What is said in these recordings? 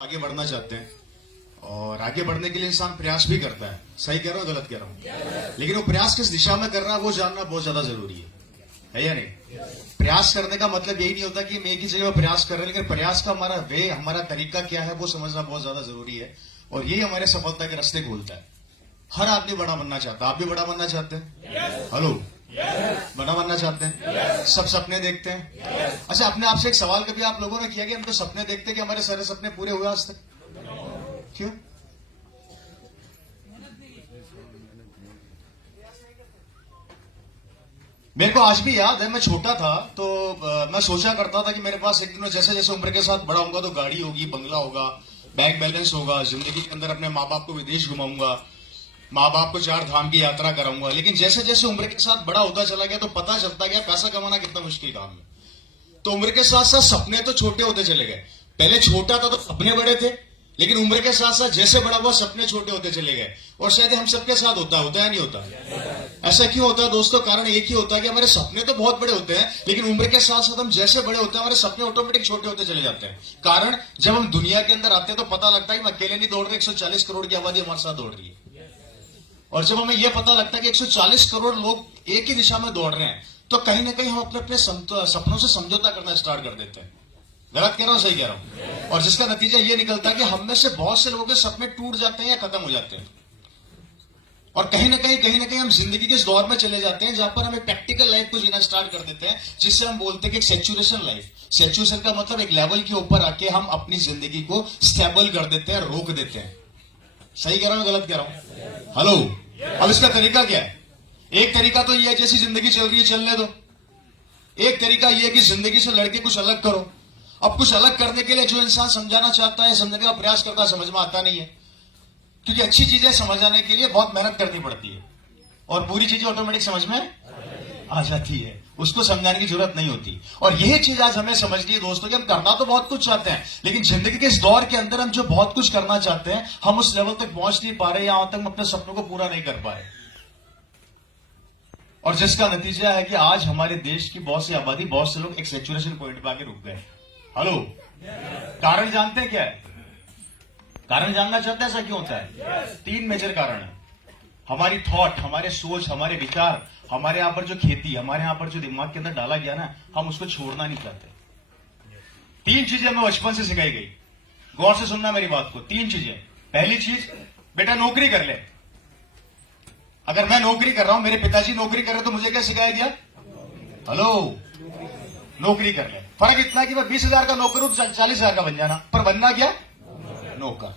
आगे बढ़ना चाहते हैं और आगे बढ़ने के लिए इंसान प्रयास भी करता है। सही कह रहा हूँ गलत कह रहा हूँ? लेकिन वो प्रयास किस दिशा में कर रहा है वो जानना बहुत ज्यादा जरूरी है या नहीं? प्रयास करने का मतलब यही नहीं होता कि हम एक ही जगह प्रयास कर रहे हैं, लेकिन प्रयास का हमारा वे, हमारा तरीका क्या है वो समझना बहुत ज्यादा जरूरी है और यही हमारे सफलता के रास्ते खोलता है। हर आदमी बड़ा बनना चाहता है। आप भी बड़ा बनना चाहते हैं? हेलो, बड़ा बनना चाहते हैं? सब सपने देखते हैं। अच्छा, अपने आप से एक सवाल कभी आप लोगों ने किया कि हम तो सपने देखते कि हमारे सारे सपने पूरे हुए आज तक? क्यों? मेरे को आज भी याद है, मैं छोटा था तो मैं सोचा करता था कि मेरे पास एक दिन में जैसे जैसे उम्र के साथ बड़ा होऊंगा तो गाड़ी होगी, बंगला होगा, बैंक बैलेंस होगा, जिंदगी के अंदर अपने माँ बाप को विदेश घुमाऊंगा, माँ बाप को 4 धाम की यात्रा कराऊंगा। लेकिन जैसे जैसे उम्र के साथ बड़ा होता चला गया तो पता चलता गया पैसा कमाना कितना मुश्किल काम है। तो उम्र के साथ साथ सपने तो छोटे होते चले गए। पहले छोटा था तो सपने बड़े थे, लेकिन उम्र के साथ साथ जैसे बड़ा हुआ सपने छोटे होते चले गए। और शायद हम सबके साथ होता है नहीं होता? ऐसा क्यों होता है दोस्तों? कारण एक ही होता है कि हमारे सपने तो बहुत बड़े होते हैं, लेकिन उम्र के साथ साथ हम जैसे बड़े होते हैं हमारे सपने ऑटोमेटिक छोटे होते चले जाते हैं। कारण जब हम दुनिया के अंदर आते हैं तो पता लगता है कि हम अकेले नहीं दौड़ रहे, 140 करोड़ की आबादी हमारे साथ दौड़ रही है। और जब हमें यह पता लगता है कि 140 करोड़ लोग एक ही दिशा में दौड़ रहे हैं तो कहीं ना कहीं हम अपने अपने सपनों से समझौता करना स्टार्ट कर देते हैं। गलत कह रहा हूं, सही कह रहा हूं? और जिसका नतीजा ये निकलता है कि हम में से बहुत से लोगों के सपने टूट जाते हैं या खत्म हो जाते हैं। और कहीं ना कहीं हम जिंदगी के इस दौर में चले जाते हैं जहां पर हम एक प्रैक्टिकल लाइफ को जीना स्टार्ट कर देते हैं, जिससे हम बोलते हैं कि एक सैचुरेशन लाइफ। सैचुरेशन का मतलब एक लेवल के ऊपर आके हम अपनी जिंदगी को स्टेबल कर देते हैं, रोक देते हैं। सही कह रहा हूं गलत कह रहा हूं? हेलो, अब इसका तरीका क्या है? एक तरीका तो ये है जैसी जिंदगी चल रही है चलने दो। एक तरीका ये है कि जिंदगी से लड़के कुछ अलग करो। अब कुछ अलग करने के लिए जो इंसान समझाना चाहता है, समझने का प्रयास करता है, समझ में आता नहीं है, क्योंकि अच्छी चीजें समझ आने के लिए बहुत मेहनत करनी पड़ती है और पूरी चीजें ऑटोमेटिक समझ में आ जाती है, उसको समझाने की जरूरत नहीं होती। और यही चीज आज हमें समझनी है दोस्तों कि हम करना तो बहुत कुछ चाहते हैं, लेकिन जिंदगी के इस दौर के अंदर हम जो बहुत कुछ करना चाहते हैं हम उस लेवल तक पहुंच नहीं पा रहे, यहां तक हम अपने सपनों को पूरा नहीं कर पाए। और जिसका नतीजा है कि आज हमारे देश की बहुत सी आबादी, बहुत से लोग एक सैचुरेशन पॉइंट पर आके रुक गए। हेलो, कारण जानते हैं क्या है? कारण जानना चाहते हैं ऐसा क्यों होता है? 3 मेजर कारण है। हमारी थॉट, हमारे सोच, हमारे विचार, हमारे यहां पर जो खेती, हमारे यहां पर जो दिमाग के अंदर डाला गया ना, हम उसको छोड़ना नहीं चाहते। 3 चीजें हमें बचपन से सिखाई गई। गौर से सुनना मेरी बात को। 3 चीजें। पहली चीज, बेटा नौकरी कर ले। अगर मैं नौकरी कर रहा हूं, मेरे पिताजी नौकरी कर रहे तो मुझे क्या सिखाया गया? हेलो, नौकरी कर ले। फर्क इतना कि मैं 20,000 का नौकर हूं तो 40,000 का बन जाना, पर बनना क्या? नौकर।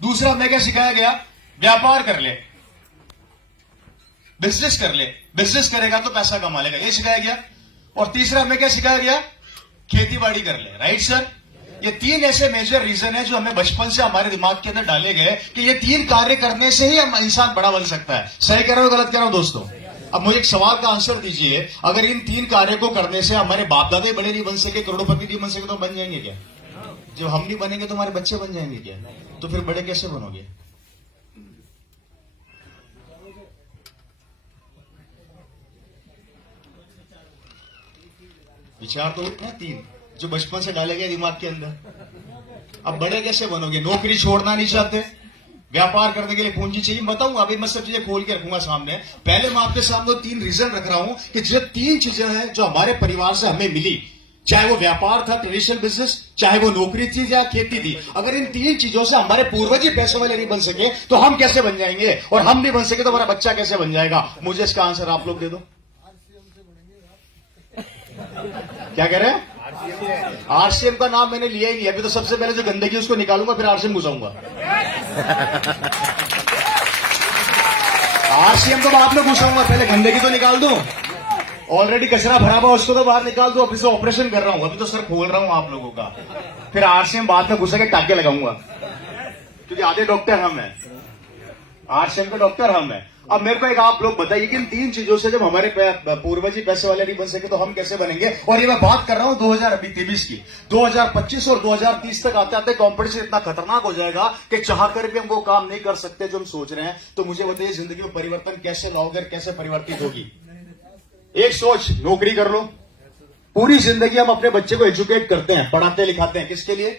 दूसरा हमें क्या सिखाया गया? व्यापार कर ले, बिजनेस कर ले। बिजनेस करेगा तो पैसा कमा लेगा, ये सिखाया गया। और तीसरा हमें क्या सिखाया गया? खेती बाड़ी कर ले। Right sir? ये 3 ऐसे मेजर रीजन है जो हमें बचपन से हमारे दिमाग के अंदर डाले गए कि ये 3 कार्य करने से ही हम इंसान बड़ा बन सकता है। सही कह रहा हूं गलत कह रहा हूं दोस्तों? अब मुझे एक सवाल का आंसर दीजिए, अगर इन 3 कार्य को करने से हमारे बाप दादा बड़े नहीं बन सके, करोड़पति नहीं बन सके, तो बन जाएंगे क्या? जब हम नहीं बनेंगे तो हमारे बच्चे बन जाएंगे क्या? तो फिर बड़े कैसे बनोगे? विचार तो ना 3 जो बचपन से डाले गए दिमाग के अंदर। अब बड़े कैसे बनोगे? नौकरी छोड़ना नहीं चाहते, व्यापार करने के लिए पूंजी चाहिए। बताऊंगा, अभी मैं सब चीजें खोल के रखूंगा सामने। पहले मैं आपके सामने 3 रीजन रख रहा हूं कि जो 3 चीजें हैं जो हमारे परिवार से हमें मिली, चाहे वो व्यापार था, ट्रेडिशनल बिजनेस, चाहे वो नौकरी थी या खेती थी। अगर इन 3 चीजों से हमारे पूर्वज ही पैसे वाले नहीं बन सके तो हम कैसे बन जाएंगे? और हम नहीं बन सके तो हमारा बच्चा कैसे बन जाएगा? मुझे इसका आंसर आप लोग दे दो। क्या कह रहे हैं? आरसीएम का नाम मैंने लिया ही नहीं। अभी तो सबसे पहले जो गंदगी उसको निकालूंगा, फिर आरसीएम घुसाऊंगा। आरसीएम तो बाद में घुसाऊंगा, पहले गंदगी तो निकाल दूं। ऑलरेडी कचरा भरा हुआ उसको तो बाहर निकाल दो। अभी से ऑपरेशन कर रहा हूं, अभी तो सर खोल रहा हूं आप लोगों का। फिर आरसीएम बाद में घुसा के टाके लगाऊंगा, क्योंकि आधे डॉक्टर हम हैं, आरसीएम के डॉक्टर हम हैं। अब मेरे को एक आप लोग बताइए कि इन 3 चीजों से जब हमारे पूर्वज ही पैसे वाले नहीं बन सके तो हम कैसे बनेंगे? और ये मैं बात कर रहा हूं 2023 की। 2025 और 2030 तक आते आते कॉम्पिटिशन इतना खतरनाक हो जाएगा कि चाहकर भी हम वो काम नहीं कर सकते जो हम सोच रहे हैं। तो मुझे बताइए, जिंदगी में परिवर्तन कैसे लाओगे, कैसे परिवर्तित होगी? एक सोच, नौकरी कर लो। पूरी जिंदगी हम अपने बच्चे को एजुकेट करते हैं, पढ़ाते लिखाते हैं, किसके लिए?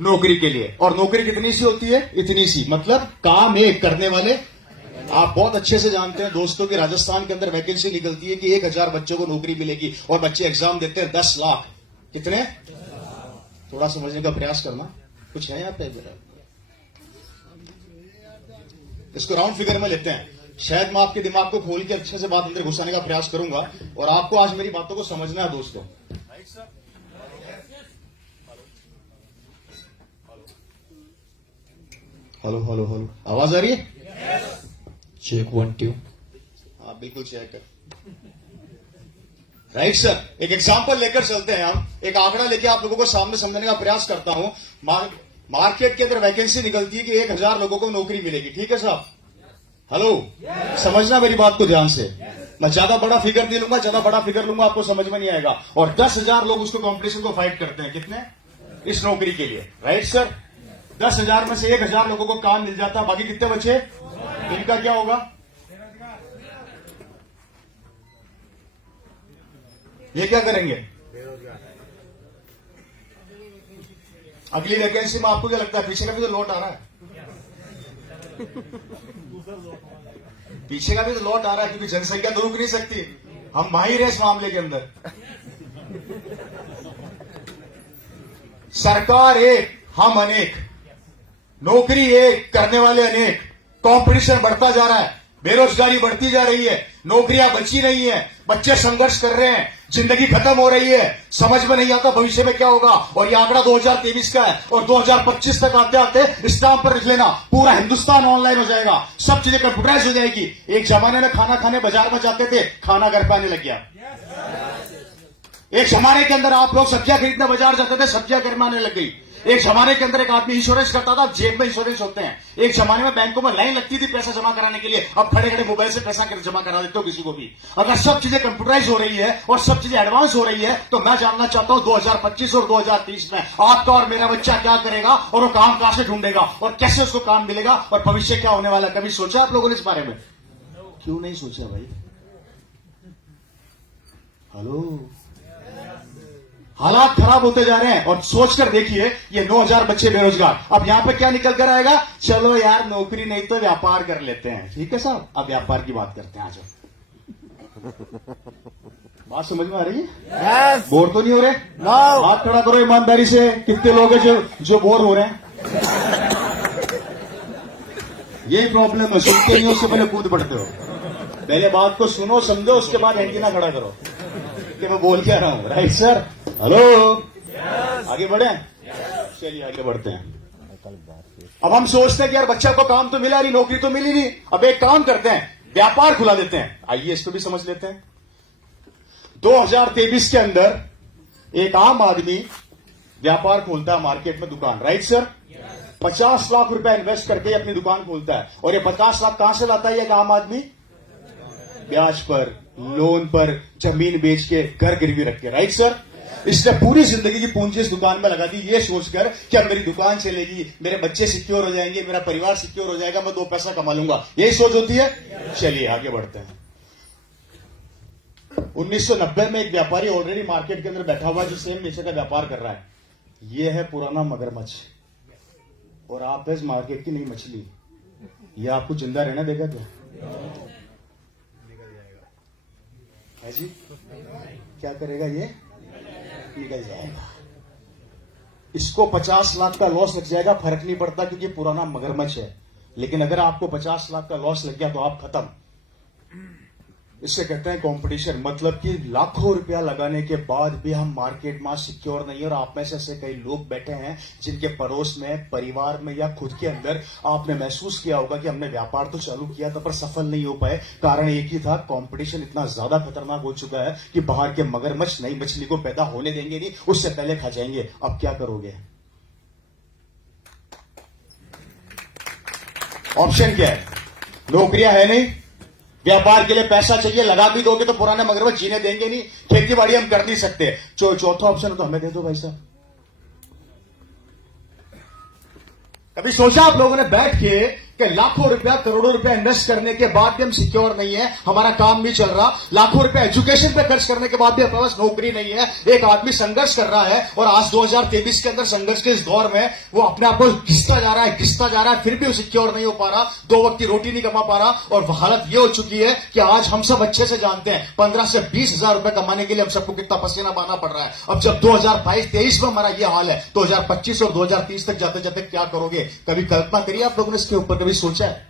नौकरी के लिए। और नौकरी कितनी सी होती है? इतनी सी, मतलब काम एक करने वाले। आप बहुत अच्छे से जानते हैं दोस्तों कि राजस्थान के अंदर वैकेंसी निकलती है कि 1000 बच्चों को नौकरी मिलेगी और बच्चे एग्जाम देते हैं 10 लाख। कितने? थोड़ा समझने का प्रयास करना। कुछ है यहाँ पे? इसको राउंड फिगर में लेते हैं। शायद मैं आपके दिमाग को खोल के अच्छे से बात अंदर घुसाने का प्रयास करूंगा और आपको आज मेरी बातों को समझना है दोस्तों। हेलो हेलो हेलो, आवाज आ रही है? चेक 1 2। हाँ बिल्कुल चेक कर। राइट सर, एक एग्जांपल लेकर चलते हैं हम। एक आंकड़ा लेके आप लोगों को सामने समझने का प्रयास करता हूं। मार्केट के अंदर वैकेंसी निकलती है कि 1000 लोगों को नौकरी मिलेगी। ठीक है साहब? हेलो, समझना मेरी बात को ध्यान से। मैं ज्यादा बड़ा फिगर नहीं लूंगा, ज्यादा बड़ा फिगर लूंगा आपको समझ में नहीं आएगा। और 10,000 लोग उसको कॉम्पिटिशन को फाइट करते हैं। कितने? इस नौकरी के लिए। राइट सर, 10,000 में से 1,000 लोगों को काम मिल जाता है, बाकी कितने बचे? इनका क्या होगा? ये क्या करेंगे? अगली वैकेंसी में आपको क्या लगता है? पीछे का भी तो लौट आ रहा है। पीछे का भी तो लौट आ रहा है, क्योंकि जनसंख्या तो रुक नहीं सकती। हम माहिर हैं इस मामले के अंदर। सरकार एक, हम अनेक, नौकरी एक, करने वाले अनेक। कंपटीशन बढ़ता जा रहा है, बेरोजगारी बढ़ती जा रही है, नौकरियां बची नहीं है, बच्चे संघर्ष कर रहे हैं, जिंदगी खत्म हो रही है। समझ में नहीं आता भविष्य में क्या होगा। और ये आंकड़ा 2023 का है और 2025 तक आते आते स्टाम्प पर लिख लेना, पूरा हिंदुस्तान ऑनलाइन हो जाएगा, सब चीजें कंप्यूटराइज हो जाएगी। एक जमाने में खाना खाने बाजार में जाते थे, खाना घर पे आने लग गया। एक जमाने के अंदर आप लोग सब्जियां खरीदने बाजार जाते थे, सब्जियां घर में आने लग गई। एक जमाने के अंदर एक आदमी इंश्योरेंस करता था, जेब में इंश्योरेंस होते हैं। एक जमाने में बैंकों में लाइन लगती थी पैसा जमा कराने के लिए, अब खड़े खड़े मोबाइल से पैसा जमा करा देते हो किसी को भी। अगर सब चीजें कंप्यूटराइज हो रही है और सब चीजें एडवांस हो रही है, तो मैं जानना चाहता हूं 2025 और 2030 में आपका और मेरा बच्चा क्या करेगा और वो काम कहां से ढूंढेगा और कैसे उसको काम मिलेगा और भविष्य क्या होने वाला है? कभी सोचा आप लोगों ने इस बारे में? क्यों नहीं सोचा भाई? हेलो, हालात खराब होते जा रहे हैं और सोचकर देखिए, ये 9,000 बच्चे बेरोजगार। अब यहां पे क्या निकल कर आएगा? चलो यार, नौकरी नहीं तो व्यापार कर लेते हैं। ठीक है साहब, अब व्यापार की बात करते हैं। आज बात समझ में आ रही है? Yes. बोर तो नहीं हो रहे? No. हाथ खड़ा करो ईमानदारी से। कितने लोग हैं जो बोर हो रहे हैं? यही प्रॉब्लम है, सुनते नहीं हो, उससे पहले कूद पड़ते हो। पहले बात को सुनो, समझो, उसके बाद एंटीना खड़ा करो कि मैं बोल क्या रहा हूं। Right sir? हेलो, आगे बढ़े? चलिए आगे बढ़ते हैं। अब हम सोचते हैं कि यार बच्चा को काम तो मिला नहीं, नौकरी तो मिली नहीं, अब एक काम करते हैं, व्यापार खुला देते हैं। आइए इसको भी समझ लेते हैं। 2023 के अंदर एक आम आदमी व्यापार खोलता है, मार्केट में दुकान। Right sir? 50 लाख रुपया इन्वेस्ट करके अपनी दुकान खोलता है। और ये 50 लाख कहां से लाता है एक आम आदमी? ब्याज पर, लोन पर, जमीन बेच के, घर गिरवी रख के। Right sir? इसने पूरी जिंदगी की पूंजी इस दुकान में लगा दी, ये सोचकर कि अब मेरी दुकान चलेगी, मेरे बच्चे सिक्योर हो जाएंगे, मेरा परिवार सिक्योर हो जाएगा, मैं 2 पैसा कमा लूंगा। यही सोच होती है। चलिए आगे बढ़ते हैं। 1990 में एक व्यापारी ऑलरेडी मार्केट के अंदर बैठा हुआ है जो सेम नेचर का व्यापार कर रहा है। ये है पुराना मगरमच्छ और आप है इस मार्केट की नई मछली। ये आपको जिंदा रहना देगा क्या? है जी? क्या करेगा ये? निकल जाएगा। इसको 50 लाख का लॉस लग जाएगा, फर्क नहीं पड़ता, क्योंकि पुराना मगरमच्छ है। लेकिन अगर आपको 50 लाख का लॉस लग गया तो आप खत्म। इससे कहते हैं कंपटीशन। मतलब कि लाखों रुपया लगाने के बाद भी हम मार्केट में सिक्योर नहीं है। और आप में से ऐसे कई लोग बैठे हैं जिनके पड़ोस में, परिवार में या खुद के अंदर आपने महसूस किया होगा कि हमने व्यापार तो चालू किया था पर सफल नहीं हो पाए। कारण एक ही था, कंपटीशन इतना ज्यादा खतरनाक हो चुका है कि बाहर के मगरमच्छ नई मछली को पैदा होने देंगे नहीं, उससे पहले खा जाएंगे। अब क्या करोगे? ऑप्शन क्या है? नौकरियां है नहीं, व्यापार के लिए पैसा चाहिए, लगा भी दोगे तो पुराने मगरमच्छ जीने देंगे नहीं, खेती बाड़ी हम कर नहीं सकते। चौथा ऑप्शन तो हमें दे दो भाई साहब। कभी सोचा आप लोगों ने बैठ के कि लाखों रुपया करोड़ों रुपया इन्वेस्ट करने के बाद भी हम सिक्योर नहीं है, हमारा काम नहीं चल रहा, लाखों रुपया एजुकेशन पे खर्च करने के बाद भी हमारे पास नौकरी नहीं है, एक आदमी संघर्ष कर रहा है और आज 2023 के अंदर संघर्ष के इस दौर में वो अपने आप को घिसता जा रहा है, फिर भी वो सिक्योर नहीं हो पा रहा, 2 वक्त की रोटी नहीं कमा पा रहा। और हालत ये हो चुकी है कि आज हम सब अच्छे से जानते हैं 15 से 20 हजार रुपए कमाने के लिए हम सबको कितना पसीना बहाना पड़ रहा है। अब जब 2022-23 में हमारा ये हाल है, 2025 और 2030 तक जाते जाते क्या करोगे? कभी कल्पना करिए आप लोगों ने इसके ऊपर, कभी सोचा है?